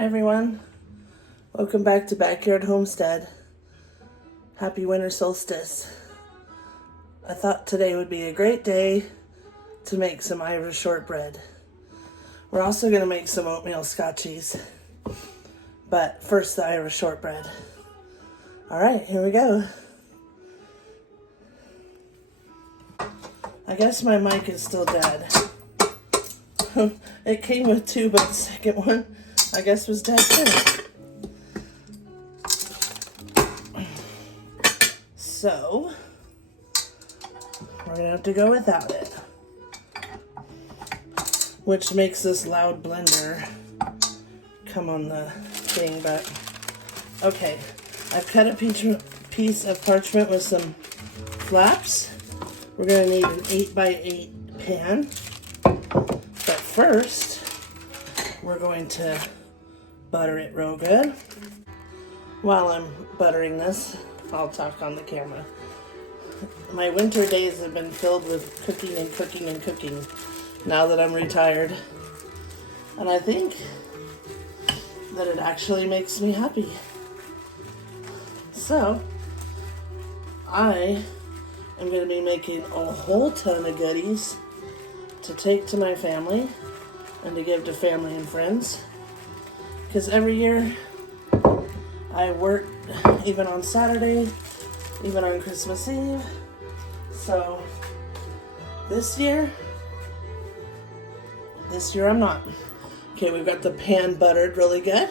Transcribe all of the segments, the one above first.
Hi everyone, welcome back to Backyard Homestead. Happy winter solstice. I thought today would be a great day to make some Irish shortbread. We're also going to make some oatmeal Scotchies, but first the Irish shortbread. Alright, here we go. I guess my mic is still dead. It came with two, but the second one I guess was dead too. So, we're gonna have to go without it. Which makes this loud blender come on the thing, but okay. I've cut a piece of parchment with some flaps. We're gonna need an 8x8 pan. But first, we're going to butter it real good. While I'm buttering this, I'll talk on the camera. My winter days have been filled with cooking and cooking and cooking now that I'm retired. And I think that it actually makes me happy. So, I am going to be making a whole ton of goodies to take to my family and to give to family and friends. Because every year I work, even on Saturday, even on Christmas Eve. So this year I'm not. Okay, we've got the pan buttered really good.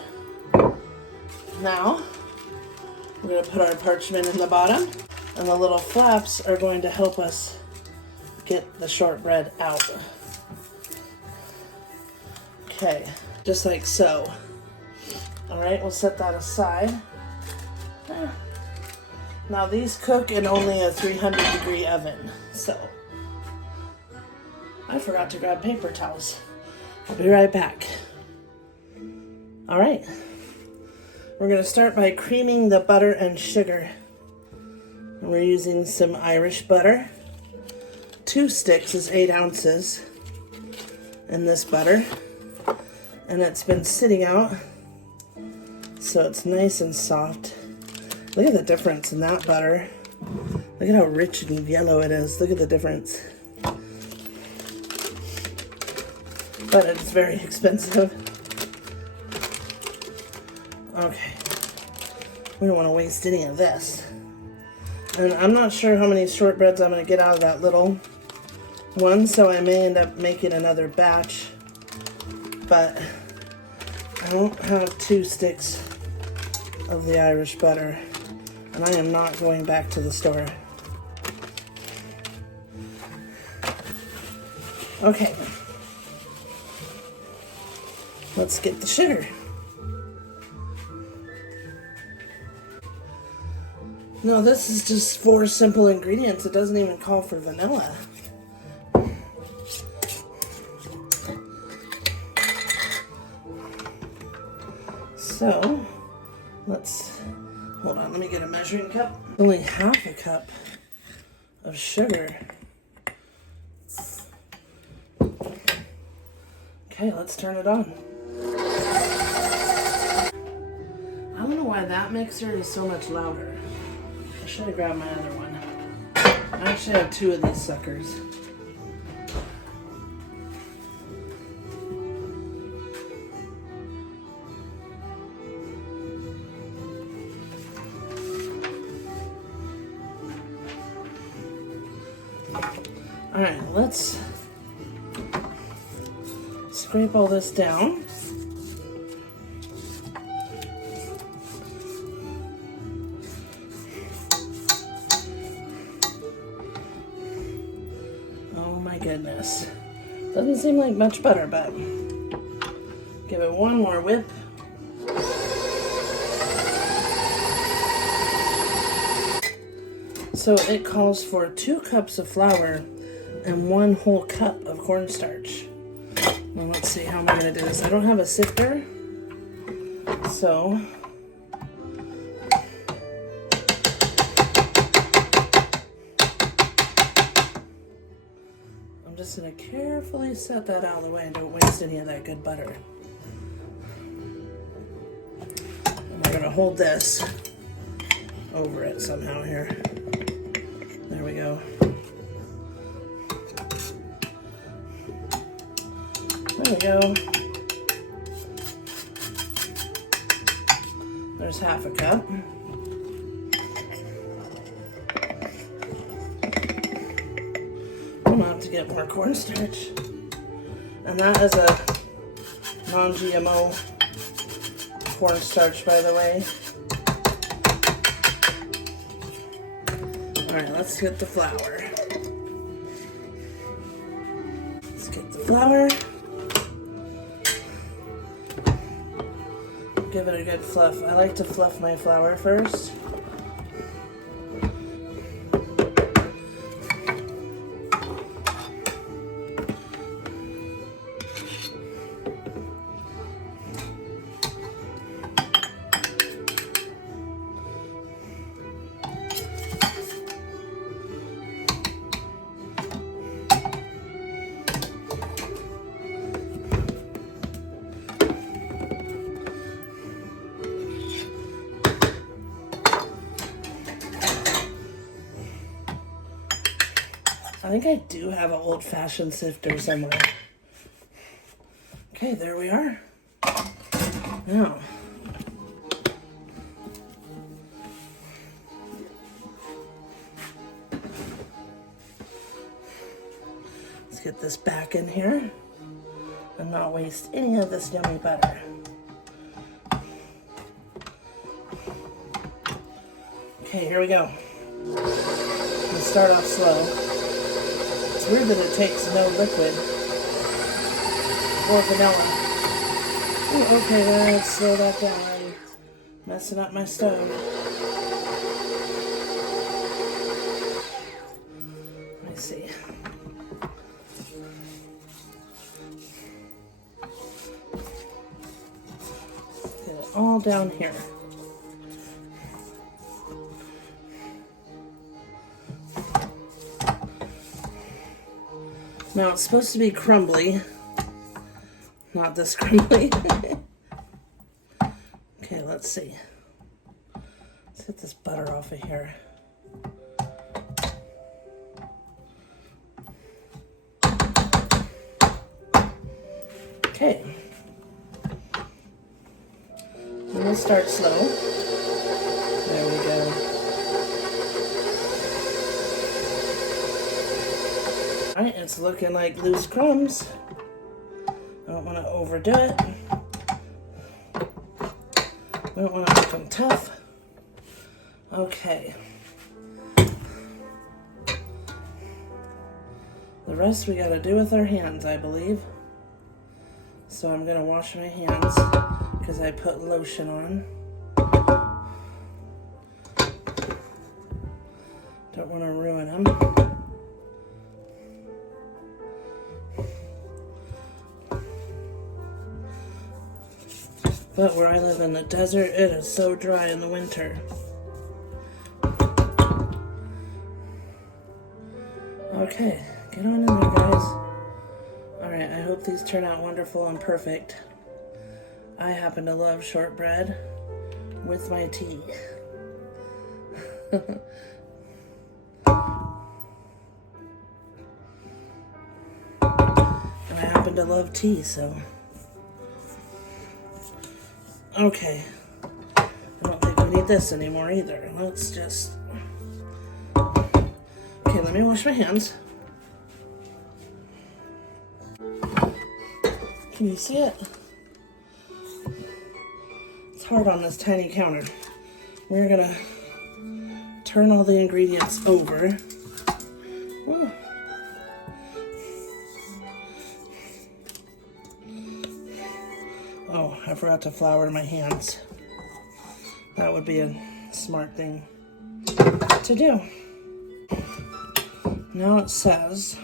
Now we're going to put our parchment in the bottom, and the little flaps are going to help us get the shortbread out. Okay, just like so. Alright, we'll set that aside. Now these cook in only a 300-degree oven, so I forgot to grab paper towels. I'll be right back. Alright, we're going to start by creaming the butter and sugar. We're using some Irish butter. 2 sticks is 8 ounces in this butter, and it's been sitting out so it's nice and soft. Look at the difference in that butter. Look at how rich and yellow it is. Look at the difference. But it's very expensive. Okay, we don't want to waste any of this. And I'm not sure how many shortbreads I'm going to get out of that little one, so I may end up making another batch. But I don't have 2 sticks of the Irish butter, and I am not going back to the store. Okay, let's get the sugar. No, this is just 4 simple ingredients. It doesn't even call for vanilla. So, hold on, let me get a measuring cup. Only half a cup of sugar. Okay, let's turn it on. I don't know why that mixer is so much louder. I should have grabbed my other one. I actually have 2 of these suckers. Alright, let's scrape all this down. Oh my goodness. Doesn't seem like much butter, but give it one more whip. So it calls for 2 cups of flour and 1 whole cup of cornstarch. Well, let's see how I'm going to do this. I don't have a sifter, so I'm just going to carefully set that out of the way and don't waste any of that good butter. gonna hold this over it somehow here. There we go. There we go. There's half a cup. I'm gonna have to get more cornstarch. And that is a non-GMO cornstarch, by the way. Alright, let's get the flour. Let's get the flour. Give it a good fluff. I like to fluff my flour first. I think I do have an old-fashioned sifter somewhere. Okay, there we are. Now, let's get this back in here and not waste any of this yummy butter. Okay, here we go. Let's start off slow. It's weird that it takes no liquid or vanilla. Ooh, okay, then let's slow that down. I'm messing up my stove. Let me see. Get it all down here. Now it's supposed to be crumbly, not this crumbly. Okay, let's see. Let's get this butter off of here. Okay. And we'll start slow. There we go. Alright, it's looking like loose crumbs. I don't want to overdo it. I don't want to make them tough. Okay. The rest we got to do with our hands, I believe. So I'm going to wash my hands because I put lotion on. Don't want to ruin them. But where I live in the desert, it is so dry in the winter. Okay, get on in there, guys. Alright, I hope these turn out wonderful and perfect. I happen to love shortbread with my tea. And I happen to love tea, so... Okay, I don't think we need this anymore either. Let's just... Okay, let me wash my hands. Can you see it? It's hard on this tiny counter. We're gonna turn all the ingredients over. Ooh. Oh, I forgot to flour my hands. That would be a smart thing to do. Now it says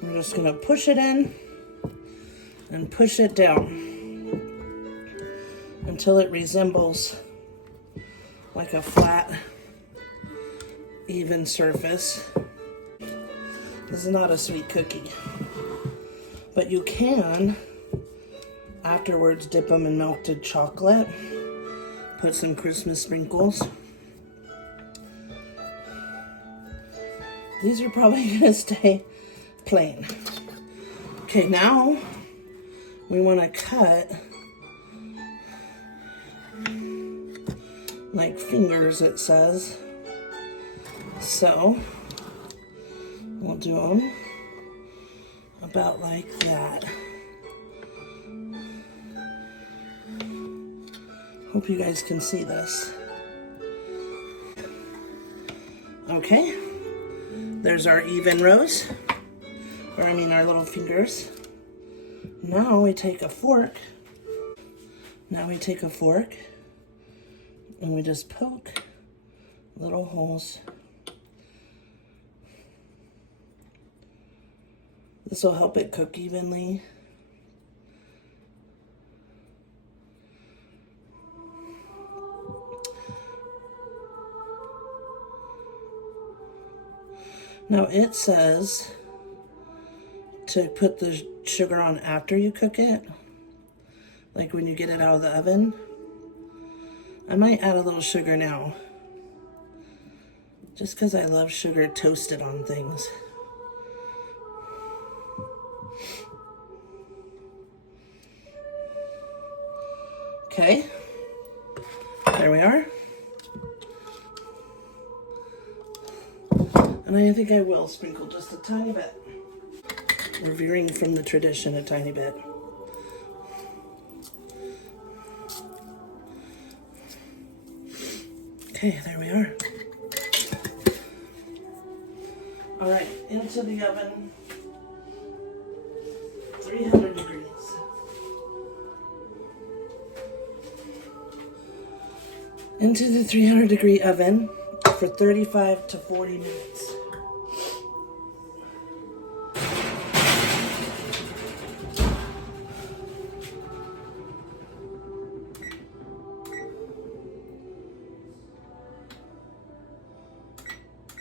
we're just gonna push it in and push it down until it resembles like a flat, even surface. This is not a sweet cookie, but you can afterwards dip them in melted chocolate Put some Christmas sprinkles. These are probably gonna stay plain. Okay, now we want to cut like fingers, it says. So we'll do them about like that. Hope you guys can see this. Okay, there's our even rows, or I mean our little fingers. Now we take a fork. And we just poke little holes. This will help it cook evenly. Now it says to put the sugar on after you cook it, like when you get it out of the oven. I might add a little sugar now, just because I love sugar toasted on things. Okay, there we are. And I think I will sprinkle just a tiny bit. We're veering from the tradition a tiny bit. Okay, there we are. All right, into the oven, 300 degrees. Into the 300 degree oven for 35 to 40 minutes.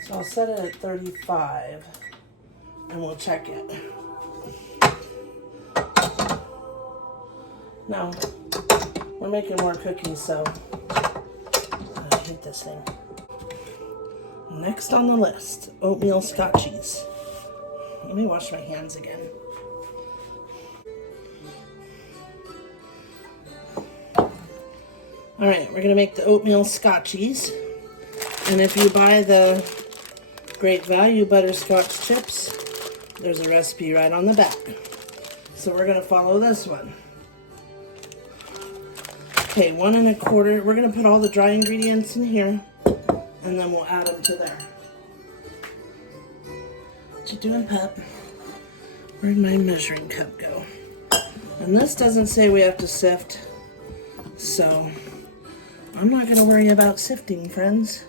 So I'll set it at 35 and we'll check it. Now, we're making more cookies, so I hate this thing. Next on the list, oatmeal Scotchies. Let me wash my hands again. All right, we're gonna make the oatmeal Scotchies. And if you buy the Great Value butterscotch chips, there's a recipe right on the back. So we're gonna follow this one. Okay, 1 1/4. We're gonna put all the dry ingredients in here, and then we'll add them to there. What you doing, pup? Where'd my measuring cup go? And this doesn't say we have to sift, so I'm not gonna worry about sifting, friends.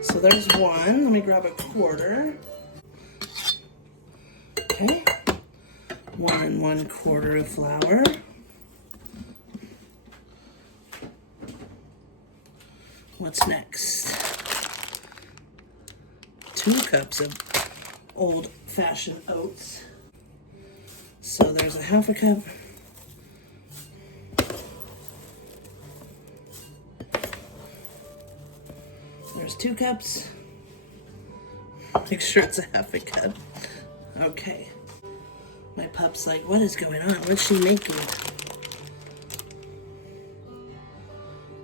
So there's one. Let me grab a quarter. Okay. 1 1/4 of flour. What's next? 2 cups of old-fashioned oats. So there's a 1/2 cup. There's 2 cups. Make sure it's a 1/2 cup. Okay. My pup's like, what is going on? What's she making?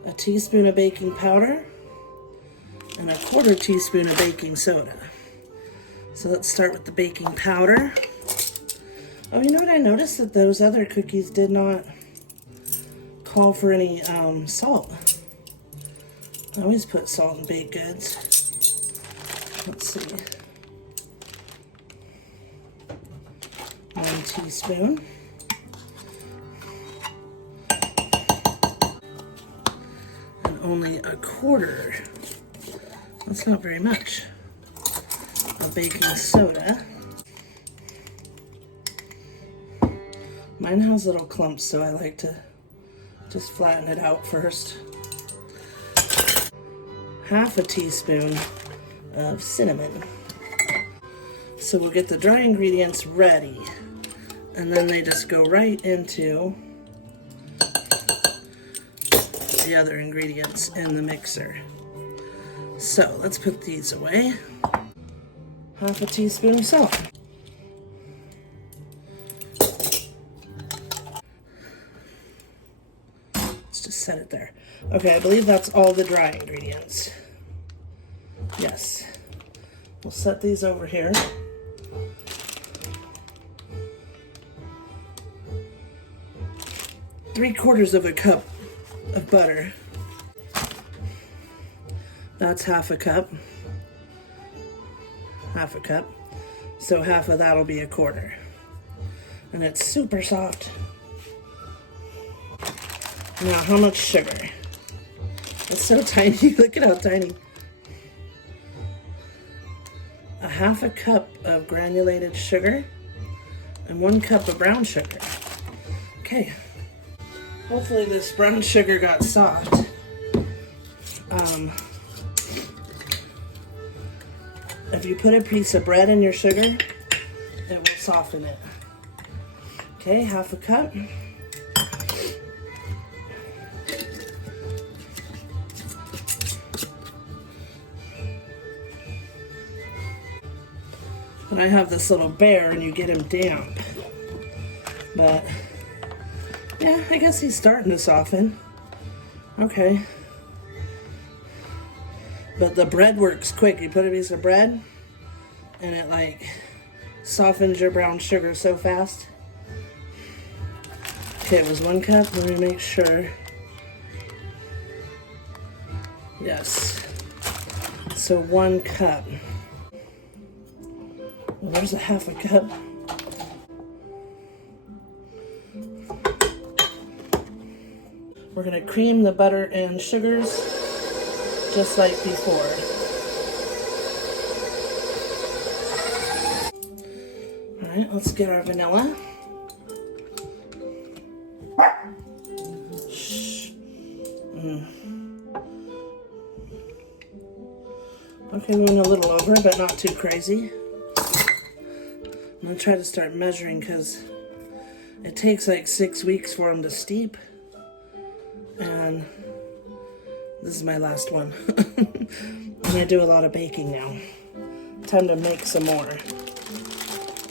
A teaspoon of baking powder and a 1/4 teaspoon of baking soda. So let's start with the baking powder. Oh, you know what I noticed? That those other cookies did not call for any salt. I always put salt in baked goods. Let's see. 1 teaspoon. And only a 1/4. That's not very much. Of baking soda. Mine has little clumps, so I like to just flatten it out first. 1/2 teaspoon of cinnamon. So we'll get the dry ingredients ready, and then they just go right into the other ingredients in the mixer. So let's put these away. Half a teaspoon of salt. Let's just set it there. Okay, I believe that's all the dry ingredients. Yes. We'll set these over here. Three-quarters of a cup of butter. That's half a cup. Half a cup. So half of that'll be a quarter. And it's super soft. Now, how much sugar? It's so tiny. Look at how tiny. A half a cup of granulated sugar and 1 cup of brown sugar. Okay. Hopefully this brown sugar got soft. If you put a piece of bread in your sugar, it will soften it. Okay, half a cup. And I have this little bear and you get him damp. But yeah, I guess he's starting to soften. Okay. But the bread works quick. You put a piece of bread and it like softens your brown sugar so fast. Okay, it was 1 cup. Let me make sure. Yes. So 1 cup. There's a half a cup. We're going to cream the butter and sugars just like before. All right, let's get our vanilla. Okay, we went a little over, but not too crazy. I'm going to try to start measuring because it takes like 6 weeks for them to steep. And this is my last one. And I do a lot of baking now. Time to make some more.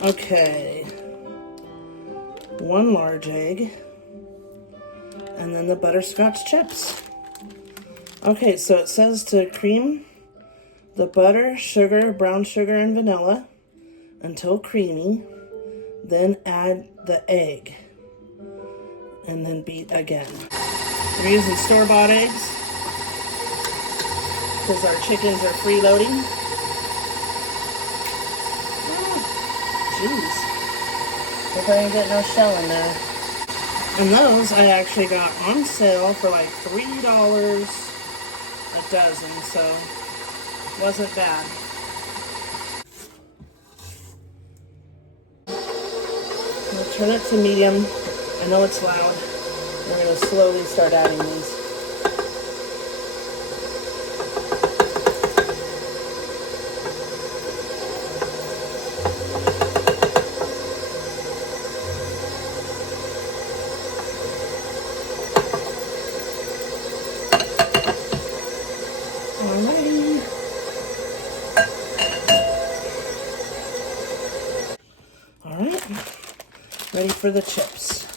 Okay. 1 large egg. And then the butterscotch chips. Okay, so it says to cream the butter, sugar, brown sugar, and vanilla until creamy, then add the egg, and then beat again. We're using store-bought eggs because our chickens are freeloading. Jeez. Hope I didn't get no shell in there. And those I actually got on sale for like $3 a dozen, so wasn't bad. We'll turn it to medium. I know it's loud. We're going to slowly start adding these. Alrighty. Alright. Ready for the chips.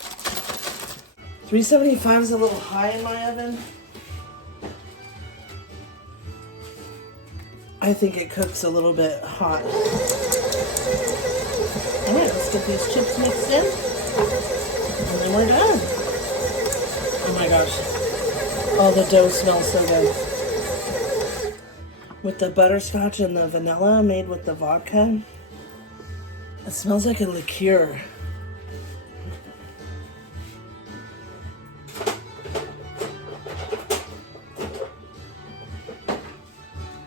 375 is a little high in my oven. I think it cooks a little bit hot. Alright, let's get these chips mixed in. And then we're done. Oh my gosh. Oh, the dough smells so good. With the butterscotch and the vanilla made with the vodka, it smells like a liqueur.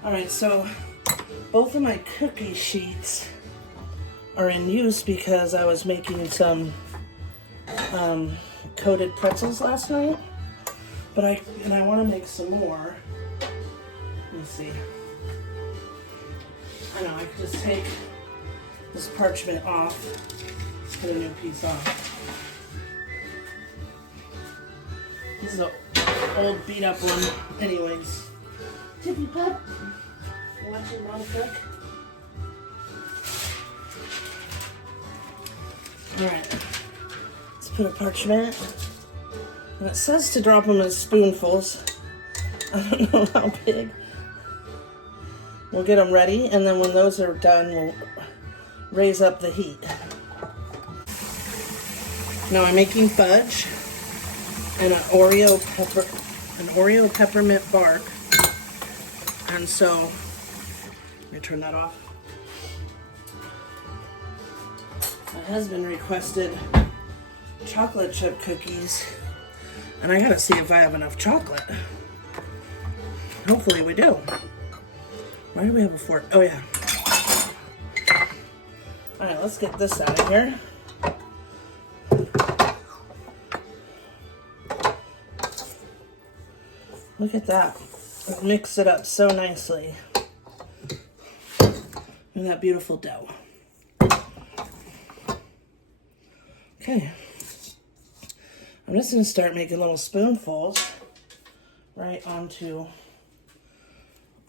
Alright, so both of my cookie sheets are in use because I was making some coated pretzels last night. But I want to make some more. Let me see. I know, I could just take this parchment off. Put a new piece on. This is an old beat up one anyways. Tippy pup, watch your mom cook. Alright, let's put a parchment. And it says to drop them in spoonfuls. I don't know how big. We'll get them ready, and then when those are done, we'll raise up the heat. Now I'm making fudge and an Oreo peppermint bark. And so, let me turn that off. My husband requested chocolate chip cookies, and I gotta see if I have enough chocolate. Hopefully we do. Why do we have a fork? Oh yeah. Alright, let's get this out of here. Look at that. Mix it up so nicely. And that beautiful dough. Okay. I'm just going to start making little spoonfuls right onto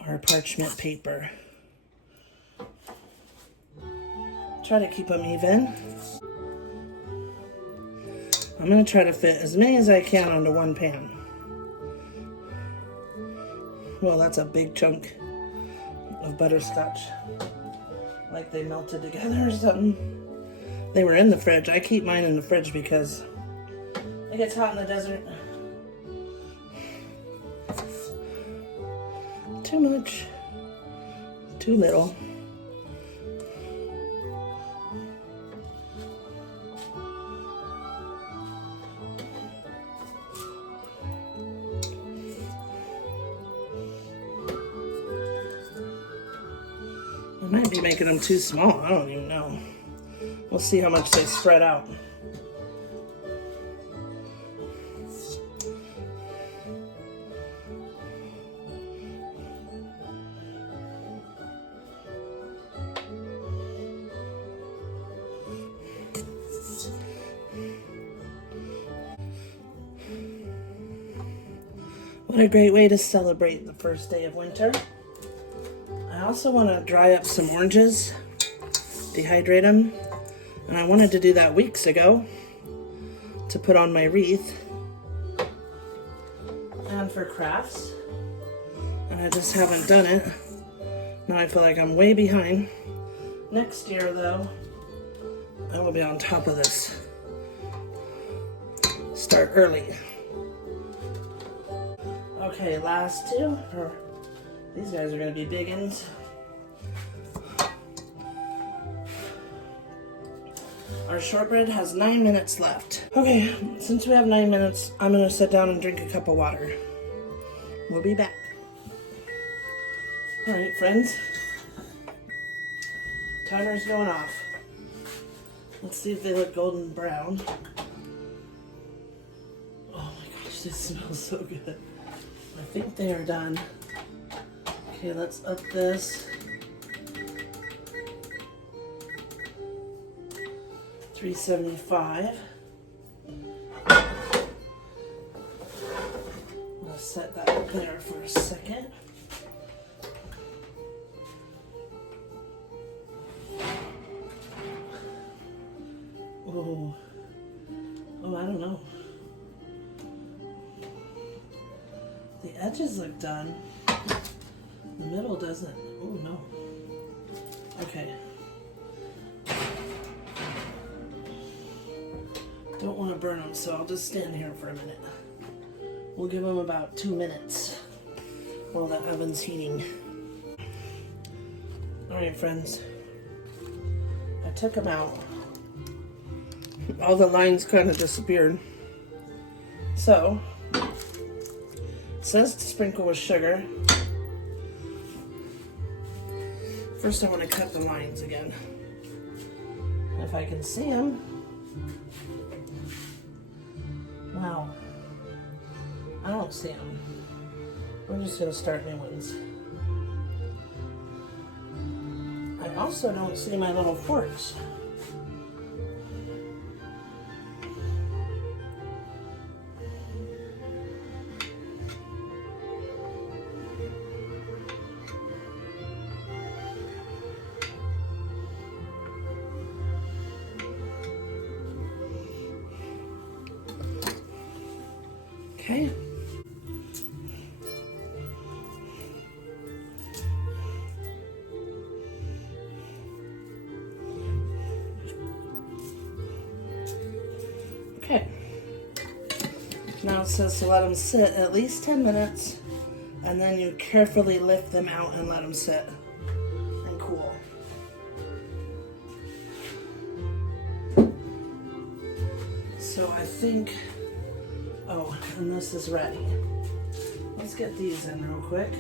our parchment paper. Try to keep them even. I'm going to try to fit as many as I can onto one pan. Well, that's a big chunk of butterscotch. Like they melted together or something. They were in the fridge. I keep mine in the fridge because it gets hot in the desert. Too much. Too little. I might be making them too small. I don't even know. We'll see how much they spread out. What a great way to celebrate the first day of winter. I also want to dry up some oranges, dehydrate them, and I wanted to do that weeks ago to put on my wreath and for crafts, and I just haven't done it. Now I feel like I'm way behind. Next year though, I will be on top of this. Start early. Okay, last two. These guys are going to be big ones. Our shortbread has 9 minutes left. Okay, since we have 9 minutes, I'm going to sit down and drink a cup of water. We'll be back. Alright, friends. Timer's going off. Let's see if they look golden brown. Oh my gosh, this smells so good. I think they are done. Okay, let's up this. 375. I'll set that up there for a second. Oh, I don't know. The edges look done. The middle doesn't. Oh no. Okay. Don't want to burn them, so I'll just stand here for a minute. We'll give them about 2 minutes while the oven's heating. Alright, friends. I took them out. All the lines kind of disappeared. So, it says to sprinkle with sugar. First I want to cut the lines again. If I can see them. Wow. I don't see them. We're just going to start new ones. I I also don't see my little forks. Okay. Okay. Now it says to let them sit at least 10 minutes, and then you carefully lift them out and let them sit and cool. So I think, oh, and this is ready. Let's get these in real quick.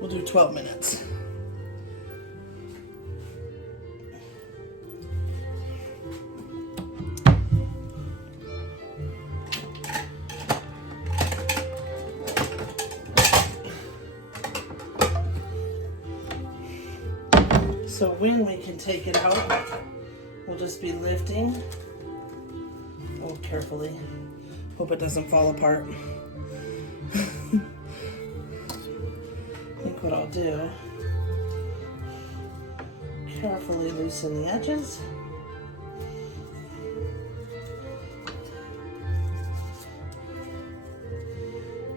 We'll do 12 minutes. So when we can take it out, we'll just be lifting. Oh, carefully. Hope it doesn't fall apart. What I'll do, carefully loosen the edges.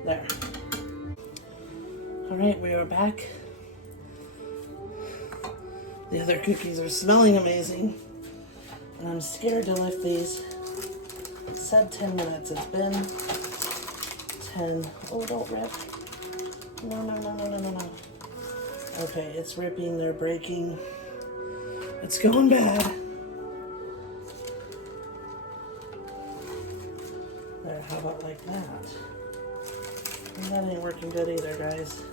There. All right, we are back. The other cookies are smelling amazing, and I'm scared to lift these. It said 10 minutes. It's been 10. Oh, don't rip. No. Okay, it's ripping, they're breaking. It's going bad. There, how about like that? And that ain't working good either, guys.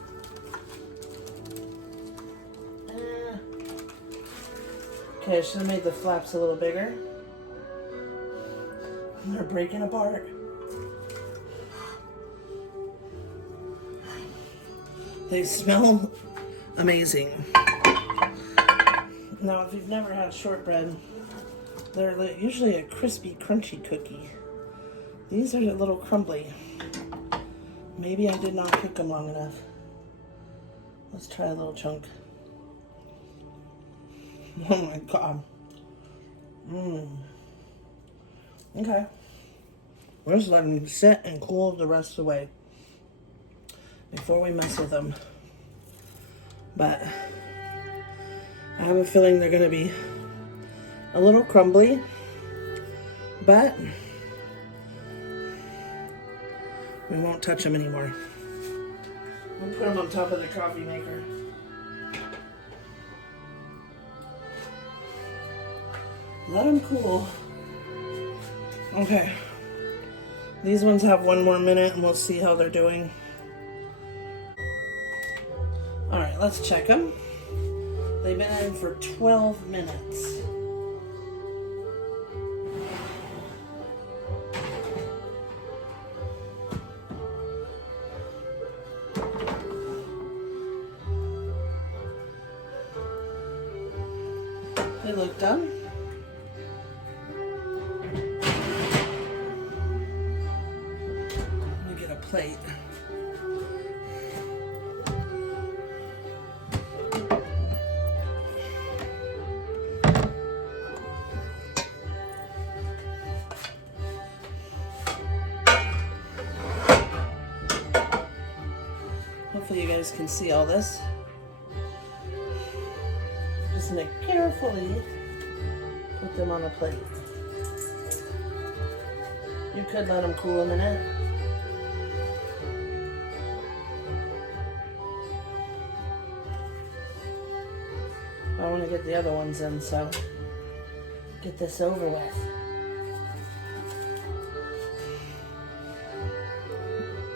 Okay, I should have made the flaps a little bigger. And they're breaking apart. They smell amazing. Now, if you've never had shortbread, they're usually a crispy, crunchy cookie. These are a little crumbly. Maybe I did not cook them long enough. Let's try a little chunk. Oh my God. Okay. We'll just let them sit and cool the rest of the way before we mess with them. But I have a feeling they're going to be a little crumbly, but we won't touch them anymore. We'll put them on top of the coffee maker. Let them cool. Okay. These ones have one more minute and we'll see how they're doing. Alright, let's check them. They've been in for 12 minutes. They look done. Let me get a plate. Hopefully you guys can see all this. Just going to carefully put them on a plate. You could let them cool a minute. I want to get the other ones in, so get this over with.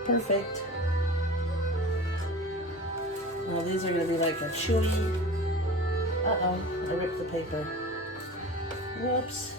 Perfect. Now these are going to be like a chewy Uh-oh, I ripped the paper. Whoops.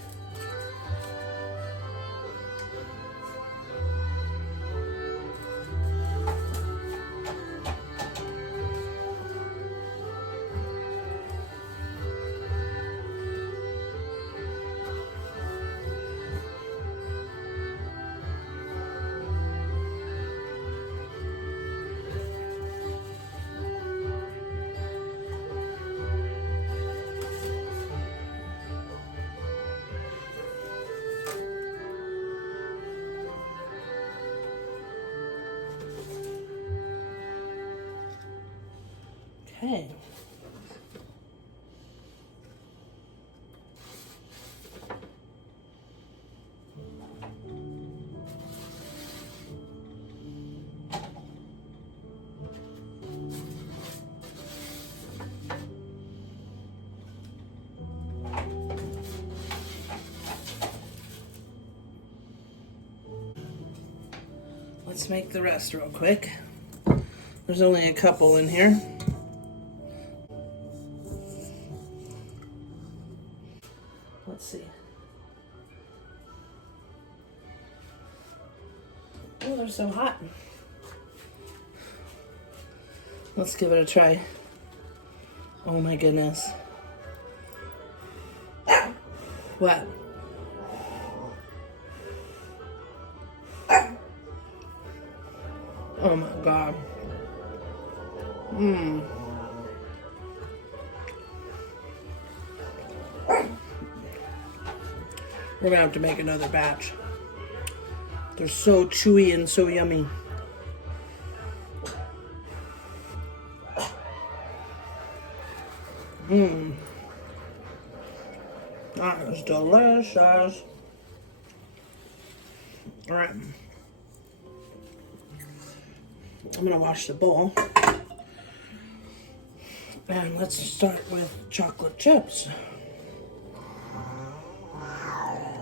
Okay. Let's make the rest real quick. There's only a couple in here. Let's see. Oh, they're so hot. Let's give it a try. Oh my goodness. What? Oh my God. We're gonna have to make another batch. They're so chewy and so yummy. That is delicious. All right. I'm gonna wash the bowl. And let's start with chocolate chips.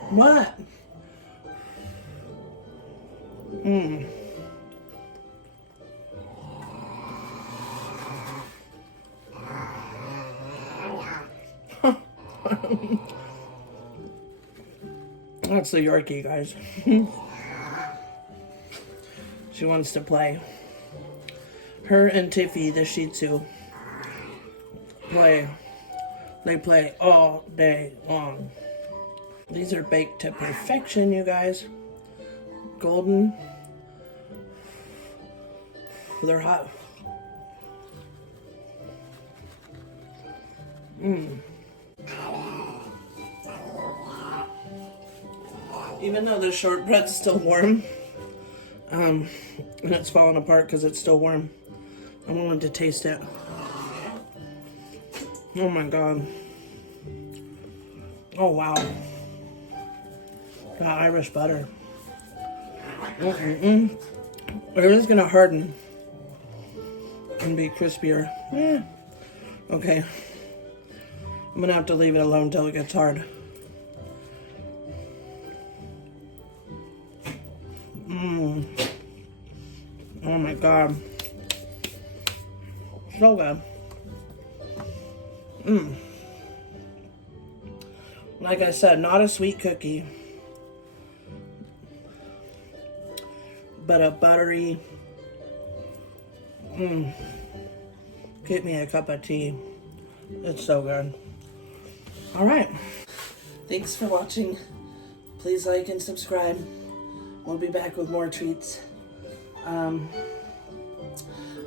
What? That's the Yorkie, guys. She wants to play. Her and Tiffy, the Shih Tzu, play. They play all day long. These are baked to perfection, you guys. Golden. They're hot. Even though the shortbread's still warm, and it's falling apart because it's still warm, I wanted to taste it. Oh my God. Oh wow. That Irish butter. It is gonna harden and be crispier. Okay. I'm gonna have to leave it alone until it gets hard. Oh my God. So good. Like I said, not a sweet cookie, but a buttery, get me a cup of tea. It's so good. All right. Thanks for watching. Please like and subscribe. We'll be back with more treats. I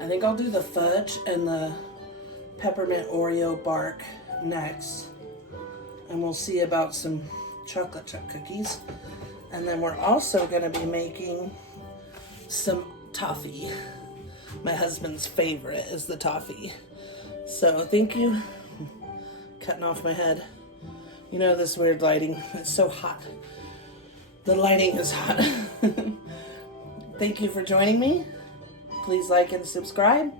think I'll do the fudge and the peppermint Oreo bark next. And we'll see about some chocolate chip cookies. And then we're also going to be making some toffee. My husband's favorite is the toffee. So thank you. Cutting off my head. You know, this weird lighting. It's so hot. The lighting is hot. Thank you for joining me. Please like and subscribe.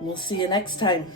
We'll see you next time.